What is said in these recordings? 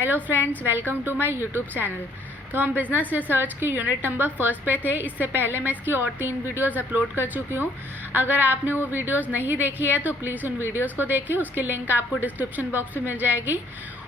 Hello friends, welcome to my YouTube channel. तो हम business research की यूनिट नंबर फर्स्ट पे थे। इससे पहले मैं इसकी और 3 वीडियोस अपलोड कर चुकी हूँ। अगर आपने वो वीडियोस नहीं देखी है तो प्लीज़ उन वीडियोस को देखिए, उसकी लिंक आपको डिस्क्रिप्शन बॉक्स में मिल जाएगी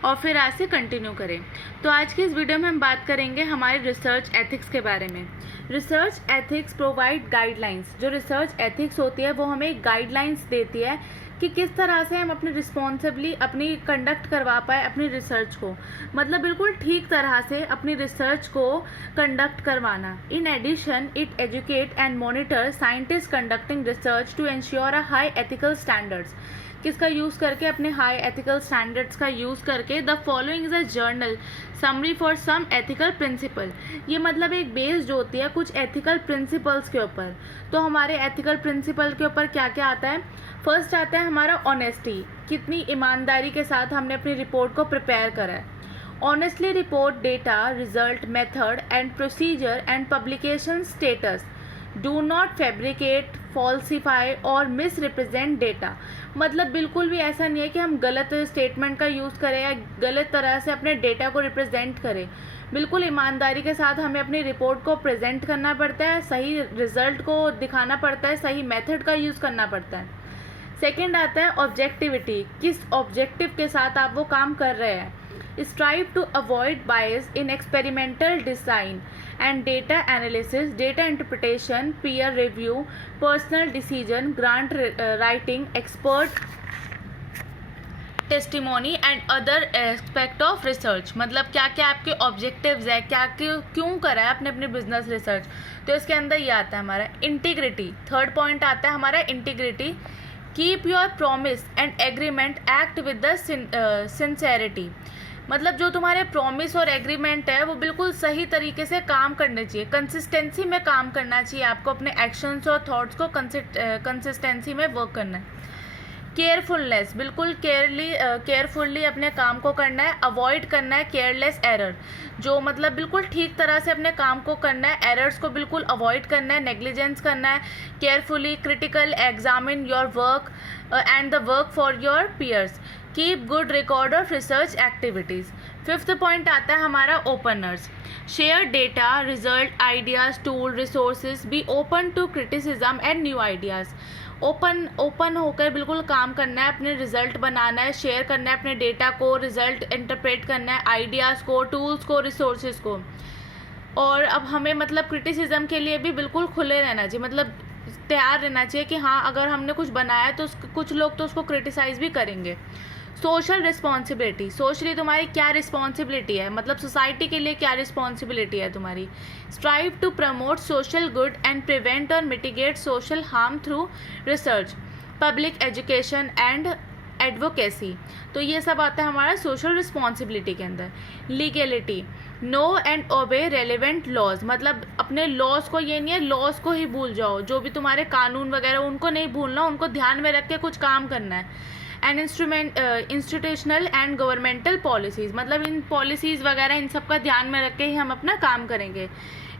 और फिर आज से कंटिन्यू करें। तो आज की इस वीडियो में हम बात करेंगे हमारे रिसर्च एथिक्स के बारे में। Research ethics provide guidelines. जो रिसर्च एथिक्स होती है वो हमें गाइडलाइंस देती है कि किस तरह से हम अपने रिस्पॉन्सिबली अपनी कंडक्ट करवा पाए अपनी रिसर्च को, मतलब बिल्कुल ठीक तरह से अपनी रिसर्च को कंडक्ट करवाना। In addition it educate and monitor scientist conducting research to ensure a high ethical standards. किसका यूज़ करके? अपने हाई एथिकल स्टैंडर्ड्स का यूज़ करके। The following is a general summary for some ethical principle. ये मतलब एक based होती है कुछ एथिकल प्रिंसिपल्स के ऊपर। तो हमारे एथिकल प्रिंसिपल के ऊपर क्या क्या आता है? फर्स्ट आता है हमारा ऑनेस्टी, कितनी ईमानदारी के साथ हमने अपनी रिपोर्ट को प्रिपेयर करा है। Honestly report data, result, method and procedure and publication status. Do not fabricate, falsify और मिस रिप्रेजेंट डेटा। मतलब बिल्कुल भी ऐसा नहीं है कि हम गलत स्टेटमेंट का यूज़ करें या गलत तरह से अपने डेटा को रिप्रेजेंट करें। बिल्कुल ईमानदारी के साथ हमें अपनी रिपोर्ट को प्रेजेंट करना पड़ता है, सही रिजल्ट को दिखाना पड़ता है, सही मेथड का यूज़ करना पड़ता है। सेकेंड आता है ऑब्जेक्टिविटी, किस ऑब्जेक्टिव के साथ आप वो काम कर रहे हैं। Strive to avoid bias in experimental design and data analysis, data interpretation, peer review, personal decision, grant writing, expert testimony and other aspect of research. मतलब क्या क्या आपके ऑब्जेक्टिव्स है, क्या क्यों करा है अपने अपने बिजनेस रिसर्च। तो इसके अंदर ये आता है हमारा इंटीग्रिटी। थर्ड पॉइंट आता है हमारा integrity. Keep your promise and agreement, act with the sincerity. मतलब जो तुम्हारे प्रॉमिस और एग्रीमेंट है वो बिल्कुल सही तरीके से काम करने चाहिए, कंसिस्टेंसी में काम करना चाहिए आपको, अपने एक्शंस और थॉट्स को कंसिस्टेंसी में वर्क करना है। केयरफुलनेस, बिल्कुल केयरफुल्ली अपने काम को करना है। अवॉइड करना है केयरलेस एरर, जो मतलब बिल्कुल ठीक तरह से अपने काम को करना है, एरर्स को बिल्कुल अवॉइड करना है, नेग्लिजेंस करना है। Carefully critical examine your work and the work for your peers. Keep good record of research activities. Fifth point आता है हमारा openness. Share data, result, ideas, tool, resources, be open to criticism and new ideas. Open होकर बिल्कुल काम करना है, अपने result बनाना है, शेयर करना है अपने डेटा को, रिजल्ट इंटरप्रेट करना है, आइडियाज़ को, टूल्स को, रिसोर्सेज को। और अब हमें मतलब क्रिटिसिज्म के लिए भी बिल्कुल खुले रहना चाहिए, मतलब तैयार रहना चाहिए कि हाँ अगर हमने कुछ बनाया तो कुछ लोग तो उसको क्रिटिसाइज़ भी करेंगे। सोशल रिस्पॉन्सिबिलिटी, सोशली तुम्हारी क्या रिस्पॉन्सिबिलिटी है, मतलब सोसाइटी के लिए क्या रिस्पॉन्सिबिलिटी है तुम्हारी। Strive to promote social good and prevent और mitigate social harm through research, public education and advocacy. तो ये सब आता है हमारा सोशल रिस्पॉन्सिबिलिटी के अंदर। Legality, know and obey relevant laws, मतलब अपने लॉज को, ये नहीं है लॉज को ही भूल जाओ, जो भी तुम्हारे कानून वगैरह उनको नहीं भूलना, उनको ध्यान में रख के कुछ काम करना है। And institutional and governmental policies, मतलब इन पॉलिसीज़ वगैरह इन सब का ध्यान में रख के ही हम अपना काम करेंगे।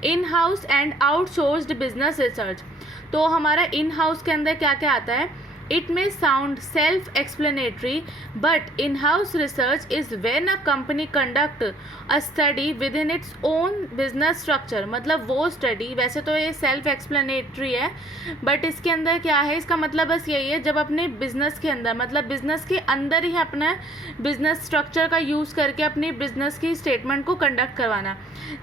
In house and outsourced business research. तो हमारा इन हाउस के अंदर क्या क्या आता है? It may sound self-explanatory, but in-house research is when a company conduct a study within its own business structure। मतलब वो स्टडी, वैसे तो ये सेल्फ एक्सप्लेनेटरी है बट इसके अंदर क्या है, इसका मतलब बस यही है जब अपने बिजनेस के अंदर, मतलब बिजनेस के अंदर ही अपना बिजनेस स्ट्रक्चर का यूज़ करके अपनी बिजनेस की स्टेटमेंट को कंडक्ट करवाना।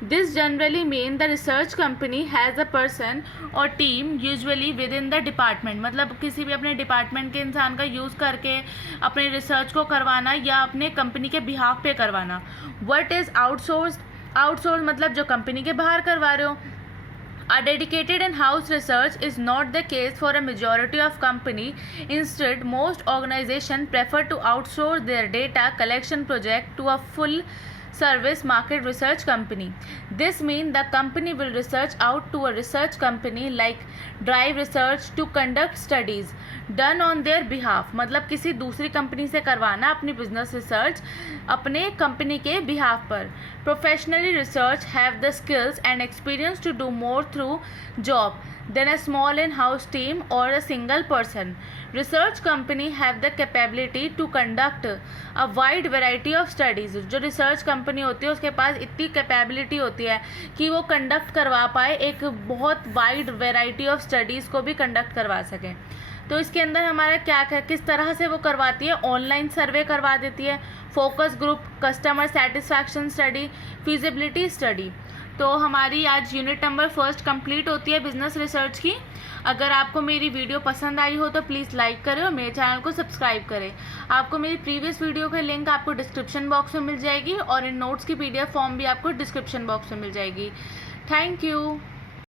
This generally mean the research company has a person और team usually within the department, मतलब किसी भी अपने डिपार्टमेंट के इंसान का यूज़ करके अपने रिसर्च को करवाना या अपने कंपनी के बिहाफ पे करवाना। What is outsource? आउटसोर्स मतलब जो कंपनी के बाहर करवा रहे हो। A dedicated in-house research is not the case for a majority of company. Instead, most organizations prefer to outsource their data collection project to a full service market research company. This means the company will research out to a research company like Drive Research to conduct studies done on their behalf। मतलब किसी दूसरी company से करवाना अपनी business research अपने company के behalf पर। Professionally research have the skills and experience to do more through job than a small in-house team or a single person. Research company have the capability to conduct a wide variety of studies. जो research company होती है उसके पास इतनी capability होती है कि वो conduct करवा पाए, एक बहुत वाइड वेराइटी ऑफ स्टडीज़ को भी कंडक्ट करवा सकें। तो इसके अंदर हमारा क्या किस तरह से वो करवाती है, ऑनलाइन सर्वे करवा देती है, focus group, customer satisfaction study, feasibility study. तो हमारी आज यूनिट नंबर 1 कंप्लीट होती है बिजनेस रिसर्च की। अगर आपको मेरी वीडियो पसंद आई हो तो प्लीज़ लाइक करें और मेरे चैनल को सब्सक्राइब करें। आपको मेरी प्रीवियस वीडियो का लिंक आपको डिस्क्रिप्शन बॉक्स में मिल जाएगी और इन नोट्स की PDF फॉर्म भी आपको डिस्क्रिप्शन बॉक्स में मिल जाएगी। Thank you.